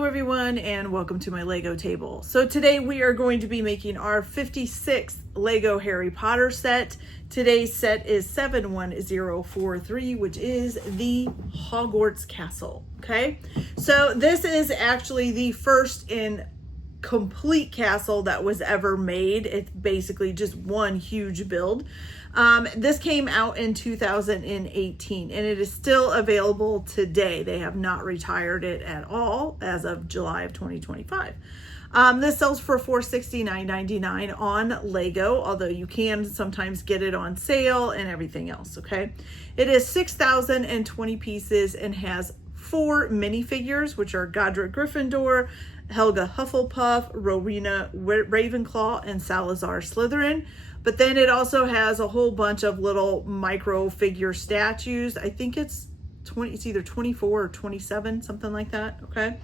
Hello everyone and welcome to my Lego table. So today we are going to be making our 56th Lego Harry Potter set. Today's set is 71043, which is the Hogwarts Castle, okay? So this is actually the first in complete castle that was ever made. It's basically just one huge build. This came out in 2018 and it is still available today. They have not retired it at all as of July of 2025. This sells for $469.99 on Lego, although you can sometimes get it on sale and everything else, okay? It is 6,020 pieces and has 4 minifigures, which are Godric Gryffindor, Helga Hufflepuff, Rowena Ravenclaw, and Salazar Slytherin. But then it also has a whole bunch of little micro figure statues. I think it's either 24 or 27, something like that, okay?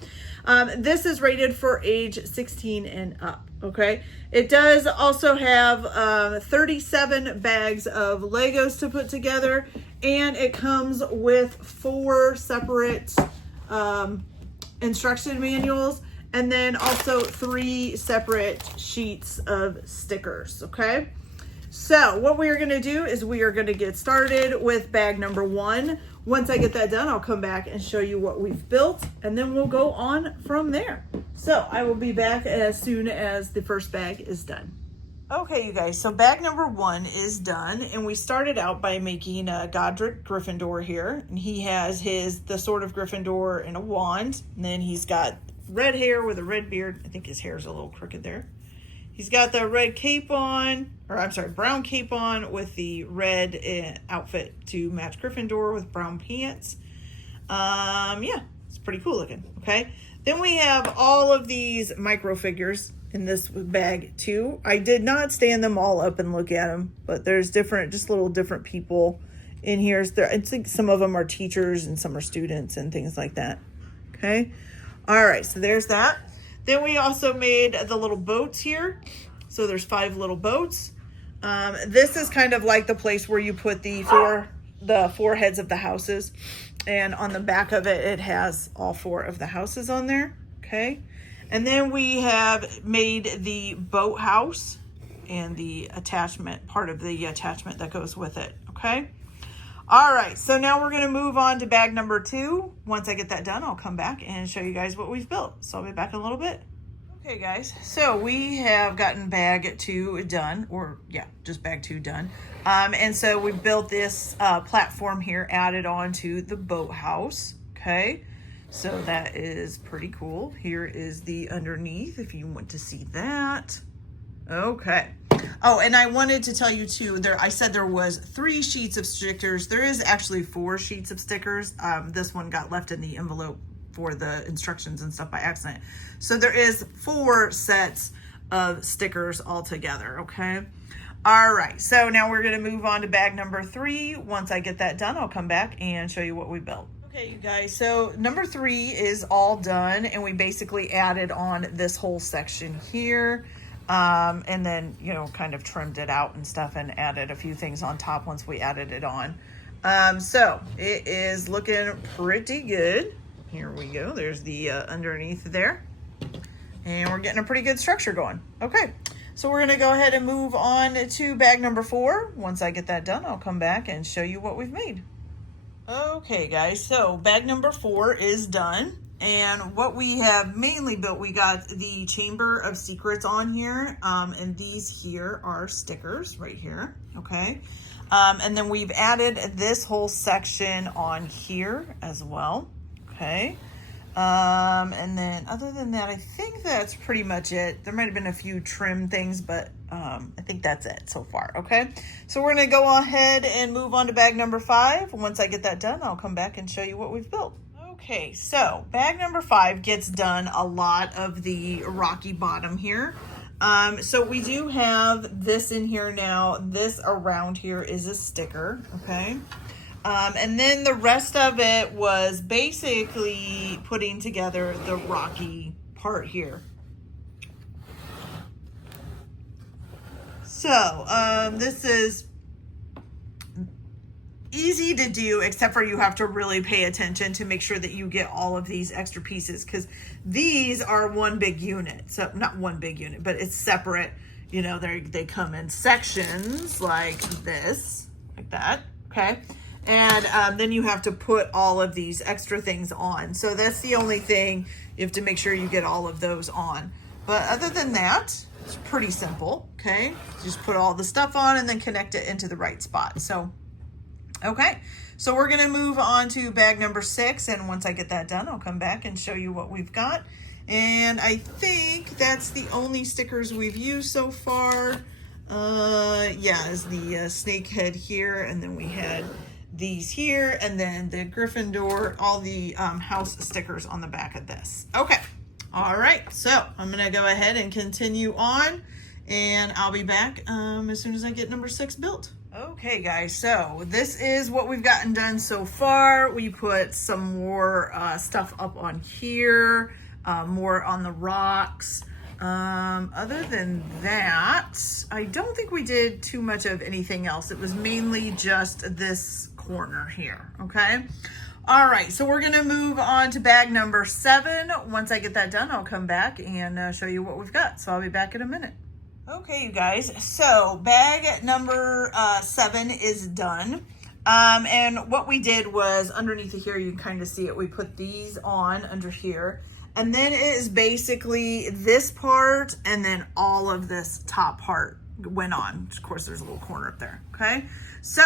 This is rated for age 16 and up, okay? It does also have 37 bags of Legos to put together, and it comes with 4 separate instruction manuals, and then also 3 separate sheets of stickers, okay? So what we are going to do is we are going to get started with bag number 1. Once I get that done, I'll come back and show you what we've built, and then we'll go on from there. So I will be back as soon as the first bag is done. Okay, you guys, so bag number 1 is done, and we started out by making Godric Gryffindor here, and he has the Sword of Gryffindor and a wand, and then he's got red hair with a red beard. I think his hair's a little crooked there. He's got the red cape on, or I'm sorry, brown cape on with the red outfit to match Gryffindor with brown pants. Yeah, it's pretty cool looking, okay? Then we have all of these micro figures in this bag too. I did not stand them all up and look at them, but there's just little different people in here. I think some of them are teachers and some are students and things like that, okay? All right, so there's that. Then we also made the little boats here. So there's 5 little boats. This is kind of like the place where you put the four heads of the houses. And on the back of it, it has all 4 of the houses on there. Okay. And then we have made the boat house and the attachment, part of the attachment that goes with it. Okay. All right, so now we're gonna move on to bag number 2. Once I get that done, I'll come back and show you guys what we've built. So I'll be back in a little bit. Okay guys, so we have gotten bag 2 done, or yeah, just bag 2 done. And so we built this platform here, added on to the boathouse, okay? So that is pretty cool. Here is the underneath, if you want to see that. Okay. Oh, and I wanted to tell you too, I said there was 3 sheets of stickers. There is actually 4 sheets of stickers. This one got left in the envelope for the instructions and stuff by accident. So there is 4 sets of stickers altogether, okay? All right, so now we're gonna move on to bag number 3. Once I get that done, I'll come back and show you what we built. Okay, you guys, so number 3 is all done, and we basically added on this whole section here. And then, you know, kind of trimmed it out and stuff and added a few things on top once we added it on. So it is looking pretty good. Here we go. There's the underneath there. And we're getting a pretty good structure going. Okay, so we're going to go ahead and move on to bag number 4. Once I get that done, I'll come back and show you what we've made. Okay, guys, so bag number 4 is done. And what we have mainly built, we got the Chamber of Secrets on here. And these here are stickers right here, okay? And then we've added this whole section on here as well, okay? And then other than that, I think that's pretty much it. There might have been a few trim things, but I think that's it so far, okay? So we're gonna go ahead and move on to bag number 5. Once I get that done, I'll come back and show you what we've built. Okay, so bag number 5 gets done a lot of the rocky bottom here. So we do have this in here now. This around here is a sticker, okay? And then the rest of it was basically putting together the rocky part here. So this is easy to do, except for you have to really pay attention to make sure that you get all of these extra pieces, because these are one big unit. So not one big unit, but it's separate. You know, they come in sections like this, like that, okay? And then you have to put all of these extra things on. So that's the only thing. You have to make sure you get all of those on. But other than that, it's pretty simple, okay? Just put all the stuff on and then connect it into the right spot. So, okay. So we're gonna move on to bag number 6. And once I get that done, I'll come back and show you what we've got. And I think that's the only stickers we've used so far. Yeah, is the snake head here. And then we had these here, and then the Gryffindor, all the house stickers on the back of this. Okay, all right, so I'm gonna go ahead and continue on, and I'll be back as soon as I get number 6 built. Okay guys, so this is what we've gotten done so far. We put some more stuff up on here, more on the rocks. Other than that, I don't think we did too much of anything else. It was mainly just this corner here, okay? All right, so we're gonna move on to bag number 7. Once I get that done, I'll come back and show you what we've got. So I'll be back in a minute. Okay, you guys, so bag number 7 is done. And what we did was underneath of here, you can kind of see it. We put these on under here. And then it is basically this part, and then all of this top part went on. Of course, there's a little corner up there, okay? So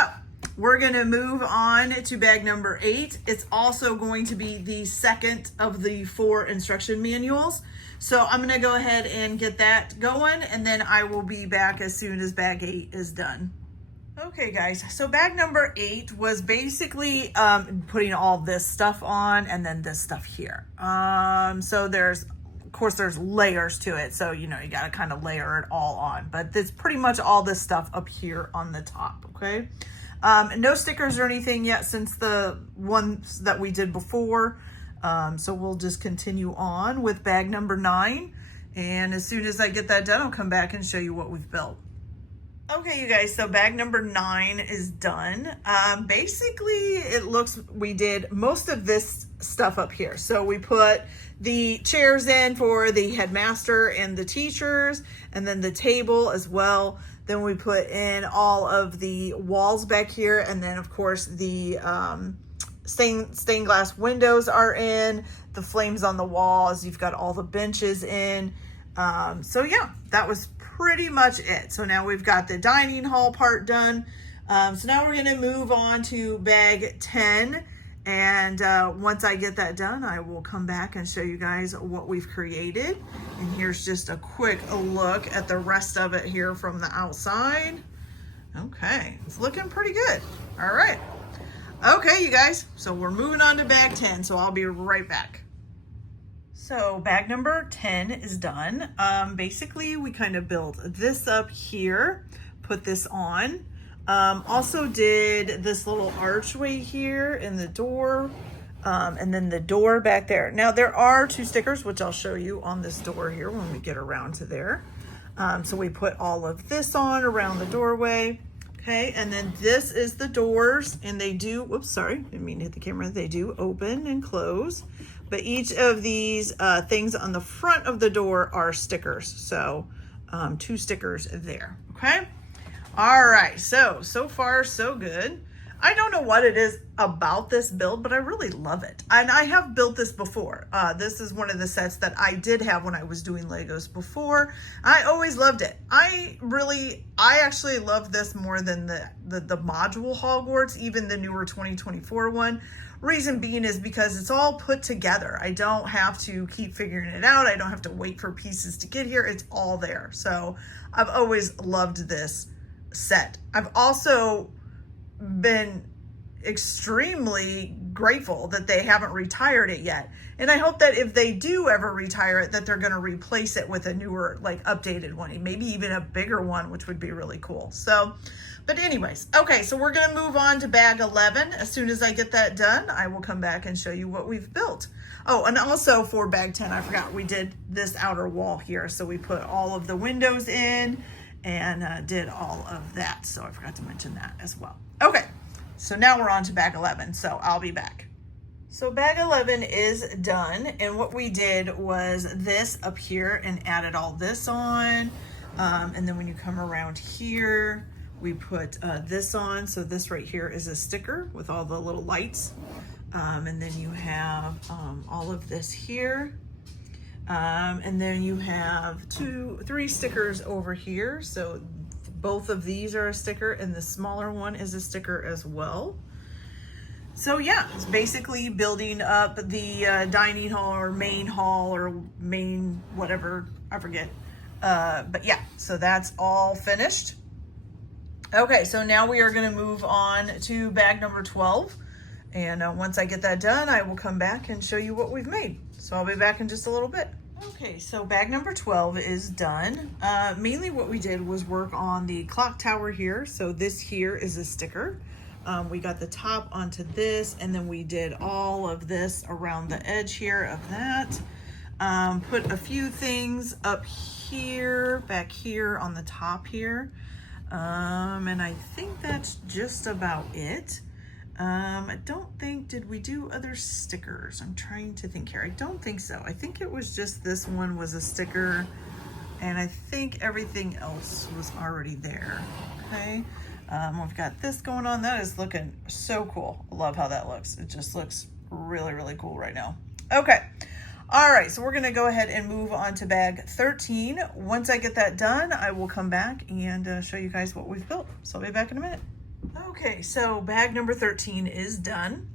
we're gonna move on to bag number 8. It's also going to be the second of the 4 instruction manuals. So I'm gonna go ahead and get that going, and then I will be back as soon as bag 8 is done. Okay guys, so bag number 8 was basically putting all this stuff on and then this stuff here. So there's, of course, there's layers to it. So, you know, you got to kind of layer it all on, but it's pretty much all this stuff up here on the top, okay? No stickers or anything yet since the ones that we did before. So we'll just continue on with bag number 9. And as soon as I get that done, I'll come back and show you what we've built. Okay, you guys, so bag number 9 is done. Basically, it looks, we did most of this stuff up here. So we put the chairs in for the headmaster and the teachers, and then the table as well. Then we put in all of the walls back here, and then of course the stained glass windows are in, the flames on the walls, you've got all the benches in. So yeah, that was pretty much it. So now we've got the dining hall part done. So now we're gonna move on to bag 10. And once I get that done, I will come back and show you guys what we've created. And here's just a quick look at the rest of it here from the outside. Okay, it's looking pretty good. All right. Okay, you guys, so we're moving on to bag 10, so I'll be right back. So bag number 10 is done. Basically, we kind of built this up here, put this on. Also did this little archway here in the door, and then the door back there. Now there are 2 stickers, which I'll show you on this door here when we get around to there. So we put all of this on around the doorway. Okay, and then this is the doors, and they do, whoops, sorry, didn't mean to hit the camera. They do open and close, but each of these things on the front of the door are stickers. So 2 stickers there, okay? All right, so far so good. I don't know what it is about this build, but I really love it. And I have built this before. This is one of the sets that I did have when I was doing Legos before. I always loved it. I actually love this more than the module Hogwarts, even the newer 2024 one. Reason being is because it's all put together. I don't have to keep figuring it out. I don't have to wait for pieces to get here. It's all there. So I've always loved this set. I've also been extremely grateful that they haven't retired it yet. And I hope that if they do ever retire it, that they're going to replace it with a newer, like updated one, maybe even a bigger one, which would be really cool. So, but anyways, okay, so we're going to move on to bag 11. As soon as I get that done, I will come back and show you what we've built. Oh, and also for bag 10, I forgot we did this outer wall here. So we put all of the windows in and did all of that. So I forgot to mention that as well. Okay, so now we're on to bag 11, so I'll be back. So bag 11 is done, and what we did was this up here and added all this on, and then when you come around here, we put this on. So this right here is a sticker with all the little lights, and then you have all of this here, and then you have 3 stickers over here. So both of these are a sticker, and the smaller one is a sticker as well. So yeah, it's basically building up the dining hall or main hall or main whatever, I forget. But yeah, so that's all finished. Okay, so now we are going to move on to bag number 12. And once I get that done, I will come back and show you what we've made. So I'll be back in just a little bit. Okay, so bag number 12 is done. Mainly what we did was work on the clock tower here. So this here is a sticker. We got the top onto this, and then we did all of this around the edge here of that. Put a few things up here, back here on the top here. And I think that's just about it. I don't think, did we do other stickers? I'm trying to think here. I don't think so. I think it was just this one was a sticker, and I think everything else was already there. Okay. We've got this going on. That is looking so cool. I love how that looks. It just looks really, really cool right now. Okay. All right. So we're going to go ahead and move on to bag 13. Once I get that done, I will come back and show you guys what we've built. So I'll be back in a minute. Okay. So bag number 13 is done.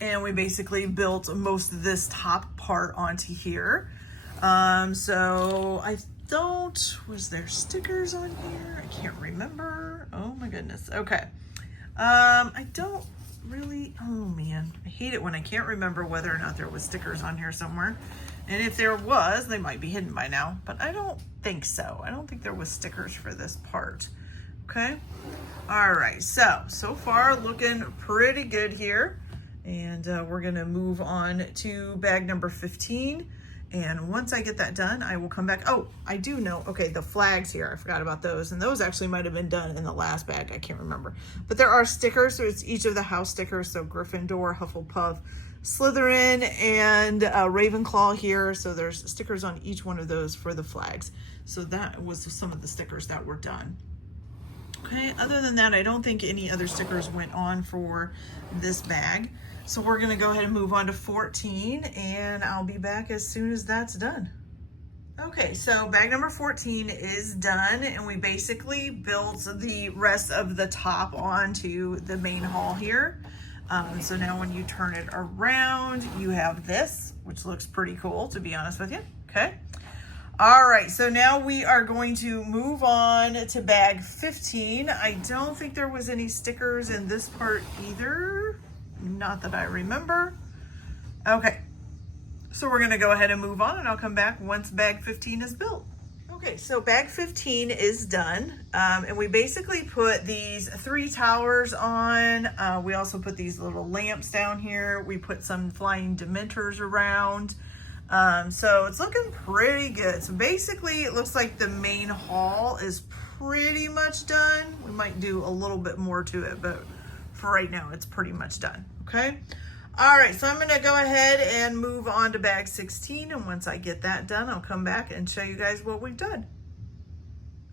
And we basically built most of this top part onto here. So I don't, was there stickers on here? I can't remember. Oh my goodness. Okay. I don't really, oh man, I hate it when I can't remember whether or not there was stickers on here somewhere. And if there was, they might be hidden by now, but I don't think so. I don't think there was stickers for this part. Okay. All right. So far looking pretty good here. And we're going to move on to bag number 15. And once I get that done, I will come back. Oh, I do know. Okay, the flags here, I forgot about those. And those actually might have been done in the last bag. I can't remember. But there are stickers. So it's each of the house stickers. So Gryffindor, Hufflepuff, Slytherin, and Ravenclaw here. So there's stickers on each one of those for the flags. So that was some of the stickers that were done. Okay, other than that, I don't think any other stickers went on for this bag. So we're going to go ahead and move on to 14, and I'll be back as soon as that's done. Okay, so bag number 14 is done, and we basically built the rest of the top onto the main hall here. So now when you turn it around, you have this, which looks pretty cool, to be honest with you. Okay. All right, so now we are going to move on to bag 15. I don't think there was any stickers in this part either. Not that I remember. Okay, so we're gonna go ahead and move on, and I'll come back once bag 15 is built. Okay, so bag 15 is done, and we basically put these 3 towers on. We also put these little lamps down here. We put some flying Dementors around. So it's looking pretty good. So basically it looks like the main hall is pretty much done. We might do a little bit more to it, but for right now it's pretty much done. Okay. All right. So I'm going to go ahead and move on to bag 16. And once I get that done, I'll come back and show you guys what we've done.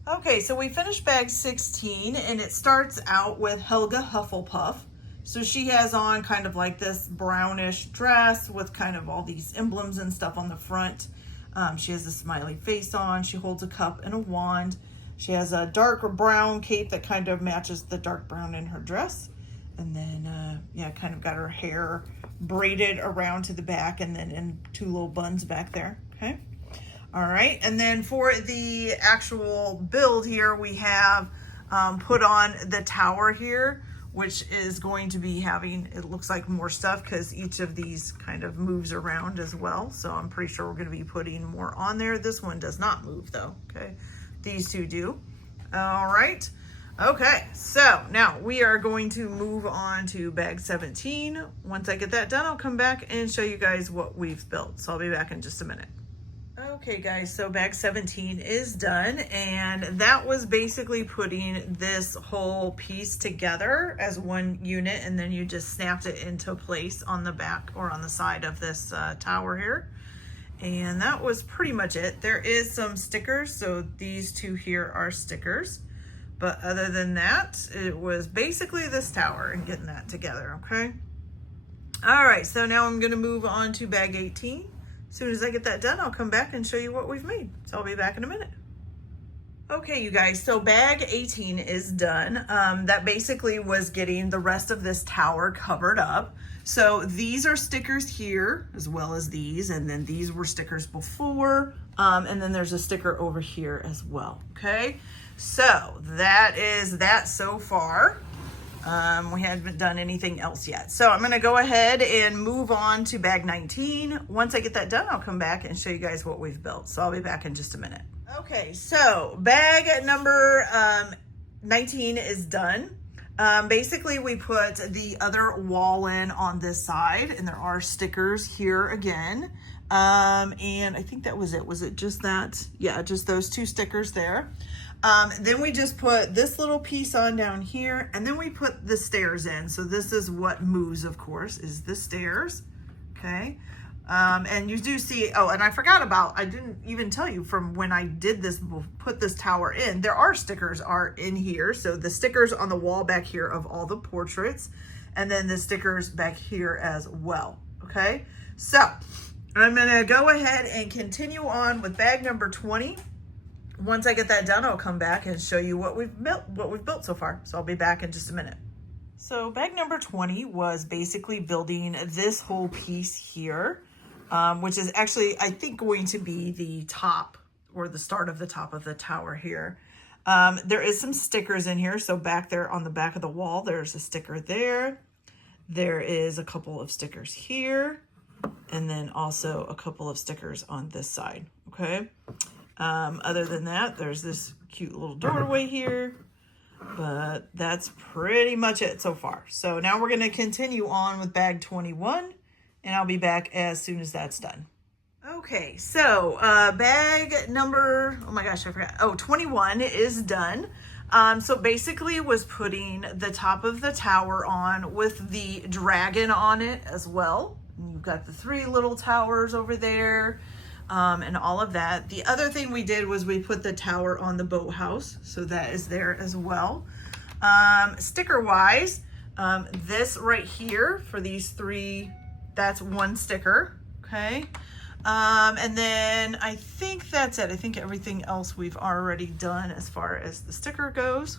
Okay. So we finished bag 16, and it starts out with Helga Hufflepuff. So she has on kind of like this brownish dress with kind of all these emblems and stuff on the front. She has a smiley face on. She holds a cup and a wand. She has a dark brown cape that kind of matches the dark brown in her dress. And then, yeah, kind of got her hair braided around to the back and then in 2 little buns back there. Okay. All right. And then for the actual build here, we have put on the tower here, which is going to be having, it looks like more stuff because each of these kind of moves around as well. So I'm pretty sure we're going to be putting more on there. This one does not move though. Okay. These 2 do. All right. Okay. So now we are going to move on to bag 17. Once I get that done, I'll come back and show you guys what we've built. So I'll be back in just a minute. Okay guys, so bag 17 is done, and that was basically putting this whole piece together as one unit, and then you just snapped it into place on the back or on the side of this tower here. And that was pretty much it. There is some stickers, so these two here are stickers. But other than that, it was basically this tower and getting that together, okay? All right, so now I'm gonna move on to bag 18. As soon as I get that done, I'll come back and show you what we've made. So I'll be back in a minute. Okay, you guys, so bag 18 is done. That basically was getting the rest of this tower covered up. So these are stickers here, as well as these, and then these were stickers before, and then there's a sticker over here as well, okay? So that is that so far. We haven't done anything else yet. So I'm gonna go ahead and move on to bag 19. Once I get that done, I'll come back and show you guys what we've built. So I'll be back in just a minute. Okay, so bag number 19 is done. Basically we put the other wall in on this side, and there are stickers here again. And I think that was it. Was it just that? Yeah, just those two stickers there. Then we just put this little piece on down here, and then we put the stairs in. So this is what moves, of course, is the stairs, okay? And you do see, oh, and I forgot about, I didn't even tell you from when I did this, put this tower in, there are stickers are in here. So the stickers on the wall back here of all the portraits, and then the stickers back here as well, okay? So I'm gonna go ahead and continue on with bag number 20. Once I get that done, I'll come back and show you what we've built so far. So I'll be back in just a minute. So bag number 20 was basically building this whole piece here, which is actually, I think, going to be the top or the start of the top of the tower here. There is some stickers in here. So back there on the back of the wall, there's a sticker there. There is a couple of stickers here, and then also a couple of stickers on this side, okay? Other than that, there's this cute little doorway here, but that's pretty much it so far. So now we're going to continue on with bag 21, and I'll be back as soon as that's done. Okay, so bag number, oh my gosh, I forgot. Oh, 21 is done. So basically was putting the top of the tower on with the dragon on it as well. And you've got the three little towers over there. And all of that. The other thing we did was we put the tower on the boathouse, so that is there as well. Sticker wise, this right here for these three, that's one sticker, okay? And then I think that's it. I think everything else we've already done as far as the sticker goes.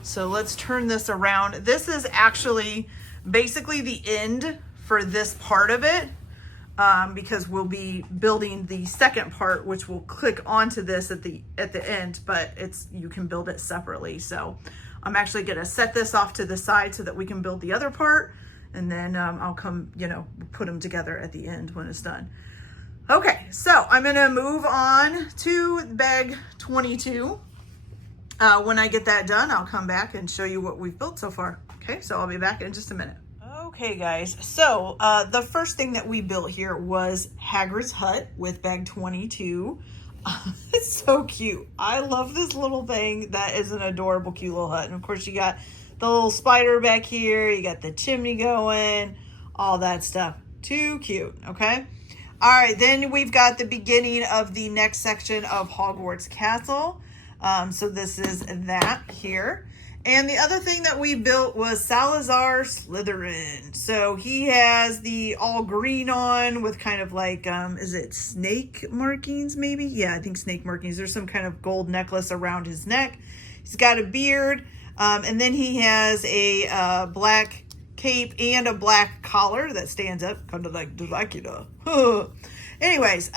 So let's turn this around. This is actually basically the end for this part of it. Because we'll be building the second part, which will click onto this at the end, but you can build it separately. So I'm actually going to set this off to the side so that we can build the other part, and then I'll come, put them together at the end when it's done. Okay, so I'm going to move on to bag 22. When I get that done, I'll come back and show you what we've built so far. Okay, so I'll be back in just a minute. Okay guys, so the first thing that we built here was Hagrid's hut with bag 22. It's so cute. I love this little thing. That is an adorable, cute little hut. And of course you got the little spider back here. You got the chimney going, all that stuff. Too cute, okay? All right, then we've got the beginning of the next section of Hogwarts Castle. So this is that here. And the other thing that we built was Salazar Slytherin. So he has the all green on with kind of like, is it snake markings maybe? Yeah, I think snake markings. There's some kind of gold necklace around his neck. He's got a beard. And then he has a black cape and a black collar that stands up, kind of like Dracula. Anyways,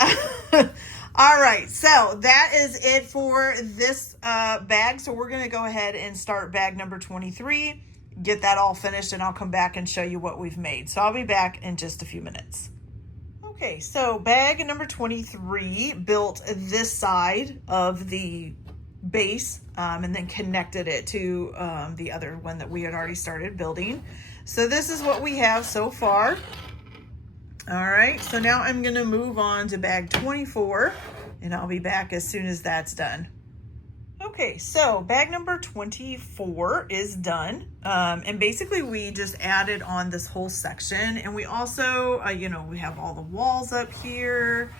all right, so that is it for this bag. So we're going to go ahead and start bag number 23, get that all finished, and I'll come back and show you what we've made. So I'll be back in just a few minutes. Okay, so bag number 23 built this side of the base and then connected it to the other one that we had already started building. So this is what we have so far. All right, so now I'm gonna move on to bag 24 and I'll be back as soon as that's done. Okay, so bag number 24 is done. And basically we just added on this whole section, and we also, we have all the walls up here.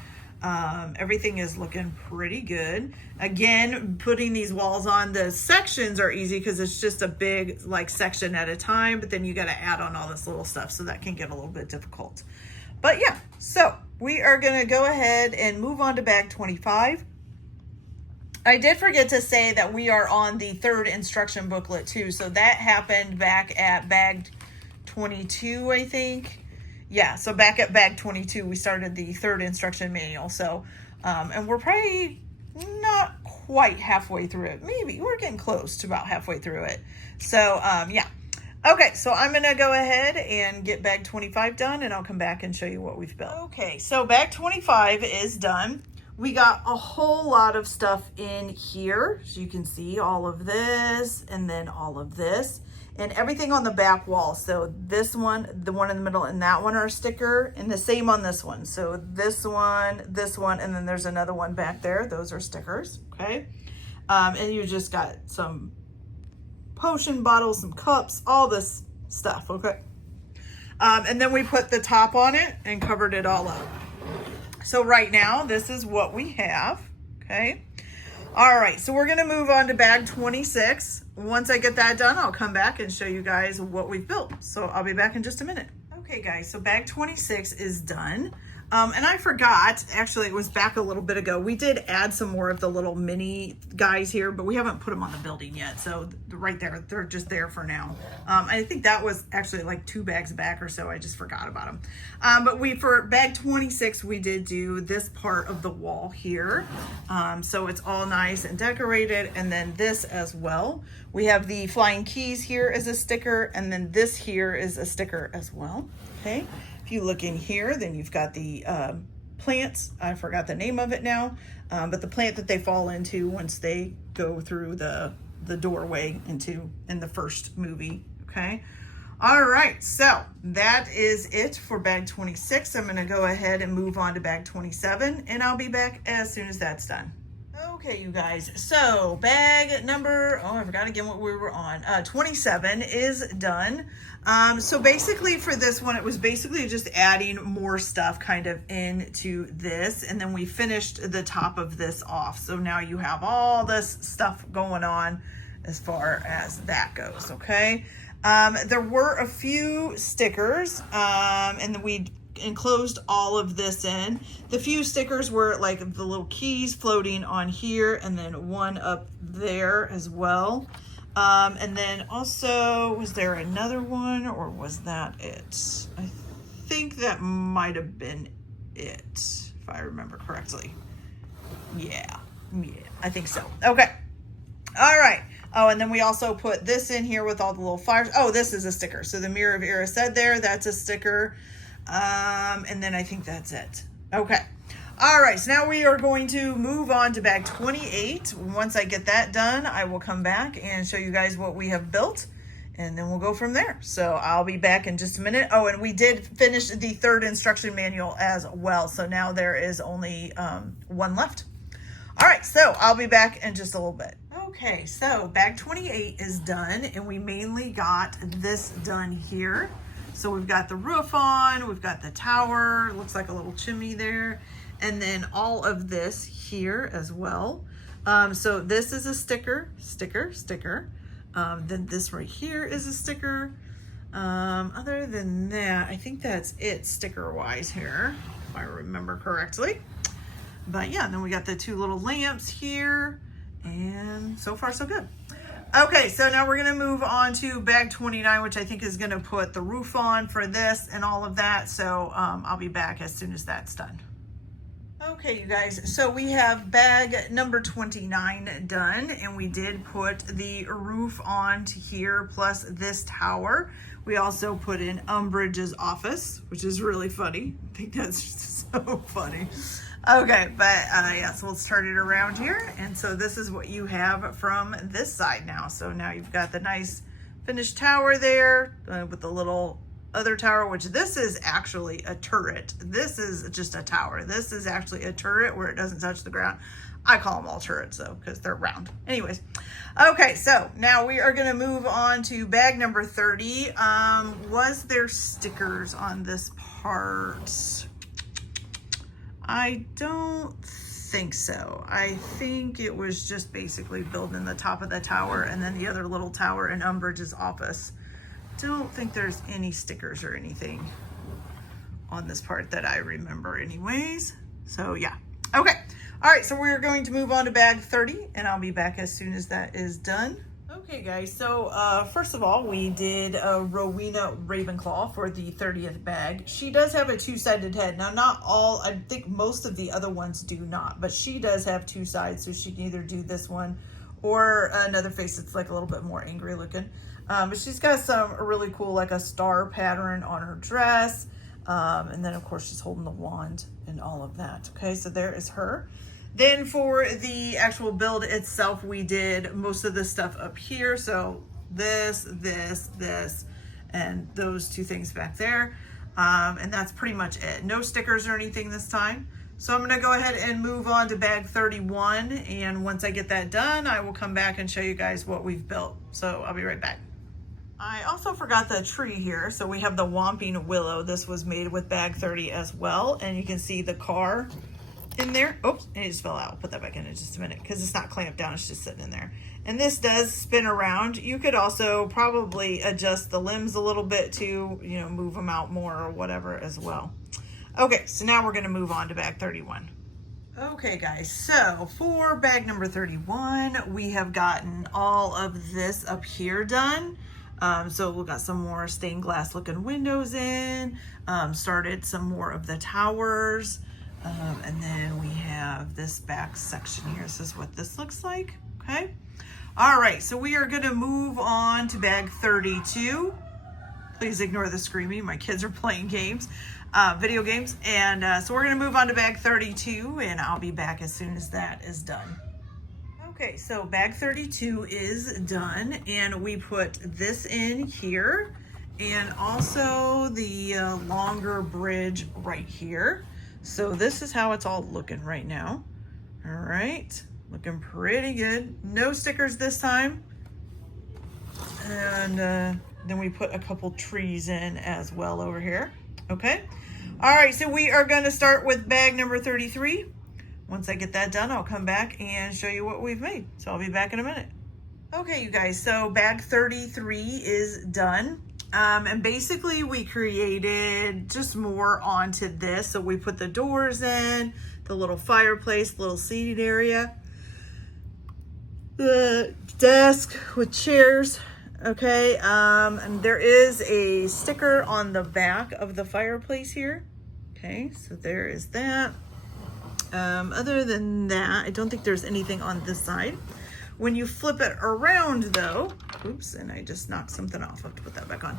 Everything is looking pretty good. Again, putting these walls on, the sections are easy because it's just a big like section at a time, but then you got to add on all this little stuff, so that can get a little bit difficult. But yeah, so we are going to go ahead and move on to bag 25. I did forget to say that we are on the third instruction booklet too. So that happened back at bag 22, I think. Yeah, so back at bag 22, we started the third instruction manual. So, and we're probably not quite halfway through it. Maybe we're getting close to about halfway through it. So, yeah. Okay, so I'm going to go ahead and get bag 25 done, and I'll come back and show you what we've built. Okay, so bag 25 is done. We got a whole lot of stuff in here. So you can see all of this and then all of this and everything on the back wall. So this one, the one in the middle, and that one are a sticker, and the same on this one. So this one, and then there's another one back there. Those are stickers, okay? And you just got some potion bottles, some cups, all this stuff, okay? And then we put the top on it and covered it all up. So right now, this is what we have, okay? All right, so we're gonna move on to bag 26. Once I get that done, I'll come back and show you guys what we've built. So I'll be back in just a minute. Okay guys, so bag 26 is done. And I forgot, actually it was back a little bit ago, we did add some more of the little mini guys here, but we haven't put them on the building yet. So right there, they're just there for now. I think that was actually like 2 bags back or so, I just forgot about them. But for bag 26, we did do this part of the wall here. So it's all nice and decorated, and then this as well. We have the flying keys here as a sticker, and then this here is a sticker as well, okay? If you look in here, then you've got the plants. I forgot the name of it now, but the plant that they fall into once they go through the doorway in the first movie, okay? All right, so that is it for bag 26. I'm gonna go ahead and move on to bag 27, and I'll be back as soon as that's done. Okay, you guys, so bag number, I forgot again what we were on, 27 is done. So basically for this one, it was basically just adding more stuff kind of into this, and then we finished the top of this off. So now you have all this stuff going on as far as that goes, okay? There were a few stickers, and we enclosed all of this in. The few stickers were like the little keys floating on here, and then one up there as well. And then also, was there another one, or was that it? I think that might have been it, if I remember correctly. Yeah, I think so. Okay. All right. Oh, and then we also put this in here with all the little fires. Oh, this is a sticker. So the Mirror of Erised there, that's a sticker. And then I think that's it. Okay. All right, so now we are going to move on to bag 28. Once I get that done, I will come back and show you guys what we have built, and then we'll go from there. So I'll be back in just a minute. Oh, and we did finish the third instruction manual as well. So now there is only one left. All right, so I'll be back in just a little bit. Okay, so bag 28 is done, and we mainly got this done here. So we've got the roof on, we've got the tower, looks like a little chimney there, and then all of this here as well. So this is a sticker. Then this right here is a sticker. Other than that, I think that's it sticker-wise here, if I remember correctly. But yeah, and then we got the 2 little lamps here, and so far so good. Okay, so now we're gonna move on to bag 29, which I think is gonna put the roof on for this and all of that. So I'll be back as soon as that's done. Okay, you guys, so we have bag number 29 done, and we did put the roof on to here, plus this tower. We also put in Umbridge's office, which is really funny. I think that's just so funny. Okay, but yeah, so let's turn it around here. And so this is what you have from this side now. So now you've got the nice finished tower there with the little other tower, which this is actually a turret. This is just a tower. This is actually a turret where it doesn't touch the ground. I call them all turrets though, because they're round. Anyways, okay, so now we are gonna move on to bag number 30. Was there stickers on this part? I don't think so. I think it was just basically building the top of the tower and then the other little tower in Umbridge's office. Don't think there's any stickers or anything on this part that I remember anyways. So yeah, okay. All right, so we're going to move on to bag 30 and I'll be back as soon as that is done. Okay guys, so first of all, we did Rowena Ravenclaw for the 30th bag. She does have a two-sided head. Now not all, I think most of the other ones do not, but she does have two sides, so she can either do this one or another face that's like a little bit more angry looking. But she's got some really cool, like a star pattern on her dress. And then of course she's holding the wand and all of that. Okay, so there is her. Then for the actual build itself, we did most of the stuff up here. So this, and those two things back there. And that's pretty much it. No stickers or anything this time. So I'm gonna go ahead and move on to bag 31. And once I get that done, I will come back and show you guys what we've built. So I'll be right back. I also forgot the tree here. So we have the Whomping Willow. This was made with bag 30 as well. And you can see the car in there. Oops, and it just fell out. I'll put that back in just a minute because it's not clamped down. It's just sitting in there. And this does spin around. You could also probably adjust the limbs a little bit to, you know, move them out more or whatever as well. Okay, so now we're going to move on to bag 31. Okay guys, so for bag number 31, we have gotten all of this up here done. So we've got some more stained glass looking windows in, started some more of the towers. And then we have this back section here. This is what this looks like, okay? All right, so we are gonna move on to bag 32. Please ignore the screaming. My kids are playing games, video games. And so we're gonna move on to bag 32 and I'll be back as soon as that is done. Okay, so bag 32 is done and we put this in here and also the longer bridge right here. So this is how it's all looking right now. All right, looking pretty good. No stickers this time. And then we put a couple trees in as well over here. Okay. All right, so we are gonna start with bag number 33. Once I get that done, I'll come back and show you what we've made. So I'll be back in a minute. Okay, you guys, so bag 33 is done. And basically we created just more onto this. So we put the doors in, the little fireplace, little seating area, the desk with chairs. Okay, and there is a sticker on the back of the fireplace here. Okay, so there is that. Other than that, I don't think there's anything on this side. When you flip it around though, oops, and I just knocked something off. I have to put that back on.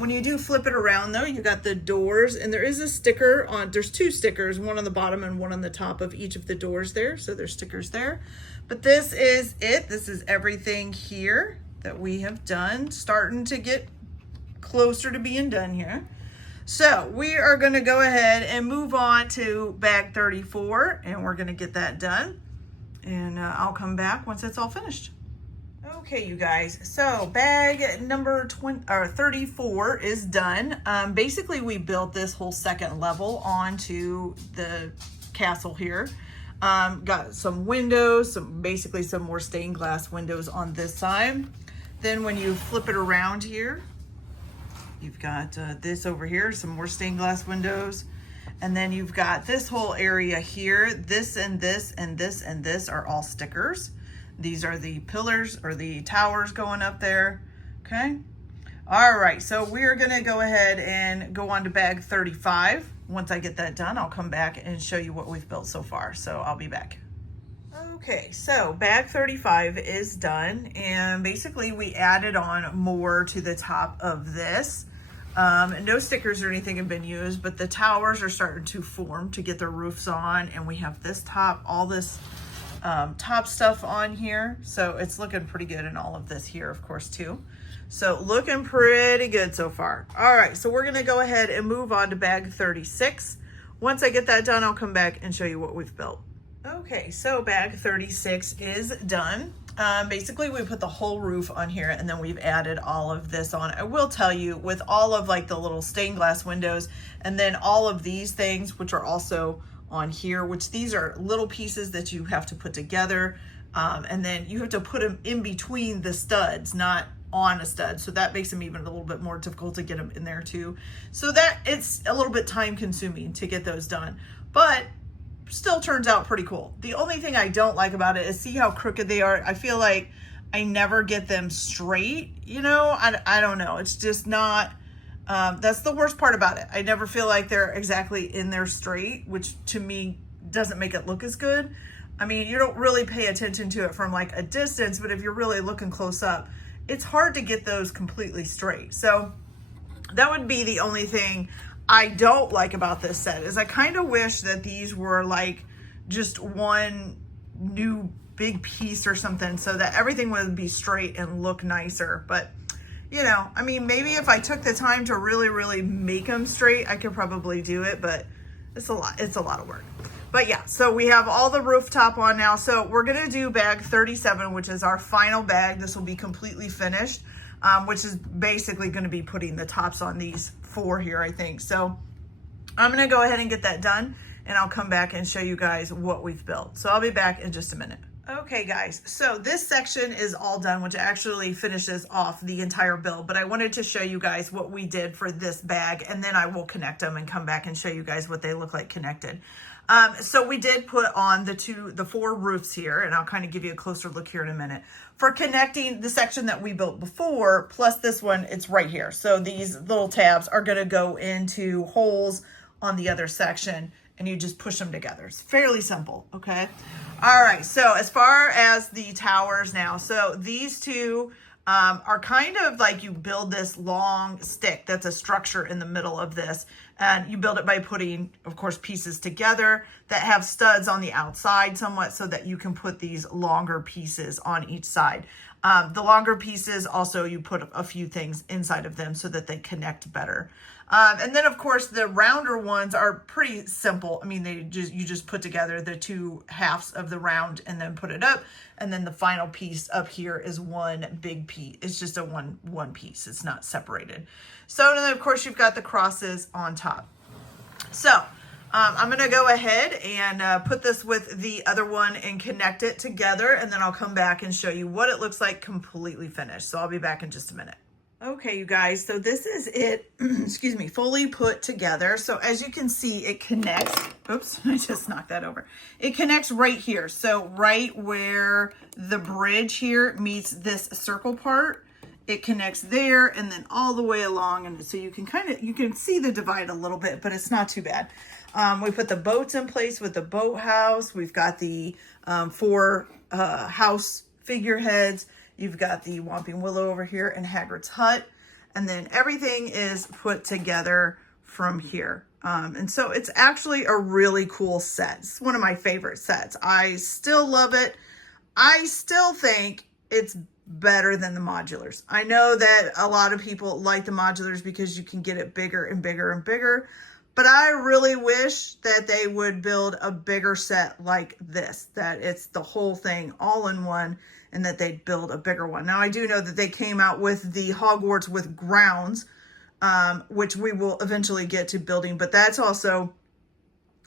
When you do flip it around though, you got the doors and there is a sticker on, there's two stickers, one on the bottom and one on the top of each of the doors there. So there's stickers there, but this is it. This is everything here that we have done, starting to get closer to being done here. So we are gonna go ahead and move on to bag 34 and we're gonna get that done. And I'll come back once it's all finished. Okay, you guys, so bag number 34 is done. Basically, we built this whole second level onto the castle here. Got some windows, basically some more stained glass windows on this side. Then when you flip it around here, you've got this over here, some more stained glass windows. And then you've got this whole area here. This and this and this and this are all stickers. These are the pillars or the towers going up there, okay? All right, so we're gonna go ahead and go on to bag 35. Once I get that done, I'll come back and show you what we've built so far. So I'll be back. Okay, so bag 35 is done. And basically we added on more to the top of this. No stickers or anything have been used, but the towers are starting to form to get their roofs on. And we have this top, all this top stuff on here. So it's looking pretty good in all of this here, of course, too. So looking pretty good so far. All right, so we're gonna go ahead and move on to bag 36. Once I get that done, I'll come back and show you what we've built. Okay, so bag 36 is done. Basically we put the whole roof on here and then we've added all of this on. I will tell you, with all of like the little stained glass windows and then all of these things, which are also on here, which these are little pieces that you have to put together. And then you have to put them in between the studs, not on a stud. So that makes them even a little bit more difficult to get them in there too. So that it's a little bit time consuming to get those done, but still turns out pretty cool. The only thing I don't like about it is see how crooked they are. I feel like I never get them straight, you know, I don't know. It's just not, that's the worst part about it. I never feel like they're exactly in there straight, which to me doesn't make it look as good. I mean, you don't really pay attention to it from like a distance, but if you're really looking close up, it's hard to get those completely straight. So that would be the only thing I don't like about this set, is I kind of wish that these were like just one new big piece or something so that everything would be straight and look nicer. But you know, I mean, maybe if I took the time to really make them straight, I could probably do it, but it's a lot of work. But yeah, so we have all the rooftop on now. So we're gonna do bag 37, which is our final bag. This will be completely finished, which is basically gonna be putting the tops on these 4 here, I think. So I'm gonna go ahead and get that done and I'll come back and show you guys what we've built. So I'll be back in just a minute. Okay guys, so this section is all done, which actually finishes off the entire build, but I wanted to show you guys what we did for this bag, and then I will connect them and come back and show you guys what they look like connected. So we did put on the 4 roofs here, and I'll kind of give you a closer look here in a minute. For connecting the section that we built before, plus this one, it's right here. So these little tabs are gonna go into holes on the other section, and you just push them together. It's fairly simple, okay? All right, so as far as the towers now, so these two are kind of like you build this long stick that's a structure in the middle of this, and you build it by putting, of course, pieces together that have studs on the outside somewhat so that you can put these longer pieces on each side. The longer pieces, also you put a few things inside of them so that they connect better. And then of course the rounder ones are pretty simple. I mean, you just put together the 2 halves of the round and then put it up. And then the final piece up here is one big piece. It's just a one piece. It's not separated. So then of course you've got the crosses on top. So I'm gonna go ahead and put this with the other one and connect it together. And then I'll come back and show you what it looks like completely finished. So I'll be back in just a minute. Okay, you guys, so this is it, excuse me, fully put together. So as you can see, it connects, oops, I just knocked that over. It connects right here. So right where the bridge here meets this circle part, it connects there and then all the way along. And so you can see the divide a little bit, but it's not too bad. We put the boats in place with the boathouse. We've got the 4 house figureheads. You've got the Whomping Willow over here and Hagrid's hut. And then everything is put together from here. And so it's actually a really cool set. It's one of my favorite sets. I still love it. I still think it's better than the modulars. I know that a lot of people like the modulars because you can get it bigger and bigger and bigger. But I really wish that they would build a bigger set like this, that it's the whole thing all in one, and that they'd build a bigger one. Now, I do know that they came out with the Hogwarts with grounds, which we will eventually get to building, but that's also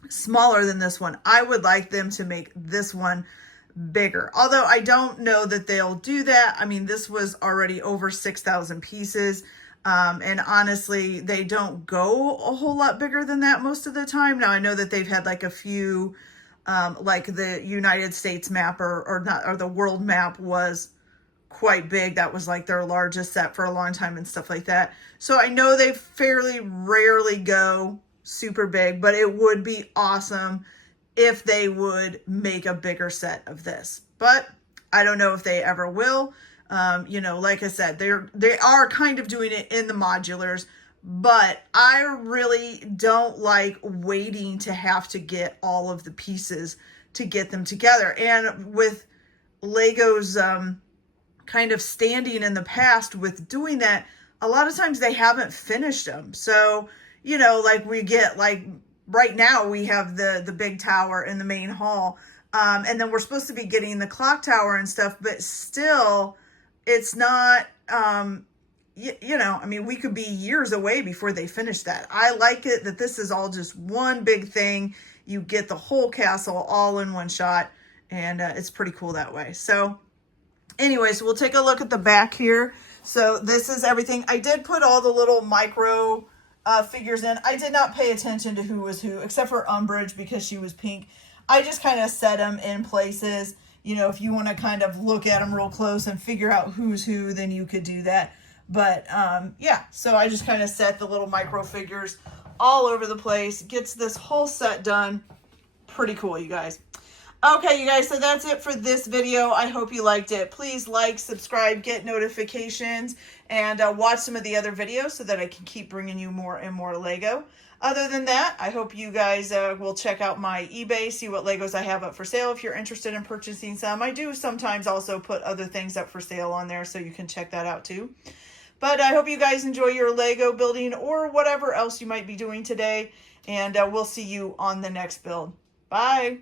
smaller than this one. I would like them to make this one bigger, although I don't know that they'll do that. I mean, this was already over 6,000 pieces. And honestly, they don't go a whole lot bigger than that most of the time. Now, I know that they've had like a few, like the United States map or the world map was quite big. That was like their largest set for a long time and stuff like that. So I know they fairly rarely go super big, but it would be awesome if they would make a bigger set of this. But I don't know if they ever will. You know, like I said, they are kind of doing it in the modulars, but I really don't like waiting to have to get all of the pieces to get them together. And with Lego's kind of standing in the past with doing that, a lot of times they haven't finished them. So, you know, like we get like right now we have the big tower in the main hall. And then we're supposed to be getting the clock tower and stuff, but still it's not, you know, I mean, we could be years away before they finish that. I like it that this is all just one big thing. You get the whole castle all in one shot, and it's pretty cool that way. So anyways, we'll take a look at the back here. So this is everything. I did put all the little micro figures in. I did not pay attention to who was who, except for Umbridge because she was pink. I just kind of set them in places. You know, if you want to kind of look at them real close and figure out who's who, then you could do that. But yeah, so I just kind of set the little micro figures all over the place. Gets this whole set done. Pretty cool, you guys. Okay, you guys, so that's it for this video. I hope you liked it. Please like, subscribe, get notifications, and watch some of the other videos so that I can keep bringing you more and more Lego. Other than that, I hope you guys will check out my eBay, see what Legos I have up for sale if you're interested in purchasing some. I do sometimes also put other things up for sale on there, so you can check that out too. But I hope you guys enjoy your Lego building or whatever else you might be doing today, and we'll see you on the next build. Bye!